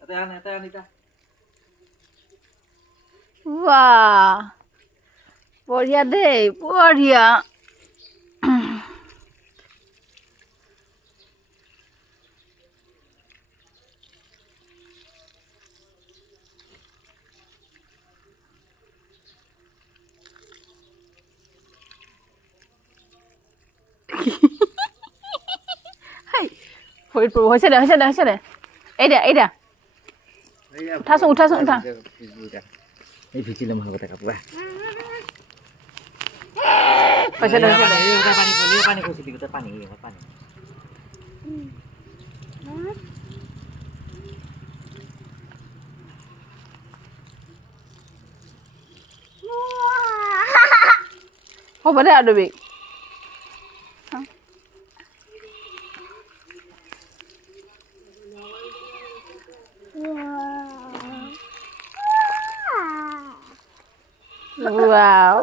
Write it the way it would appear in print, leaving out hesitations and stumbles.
Atean Ita. Wah. Bঢ়িয়া দেই, বঢ়িয়া। ভৰিত পৰিব। হৈছে দে। এই দে। উঠাচোন। এই ভিজিলে মই আগতে কাপোৰ। হৈছে দে। পানী কৈছিলি গোটেই পানী। হ'ব দে আৰু দুবি। Wow.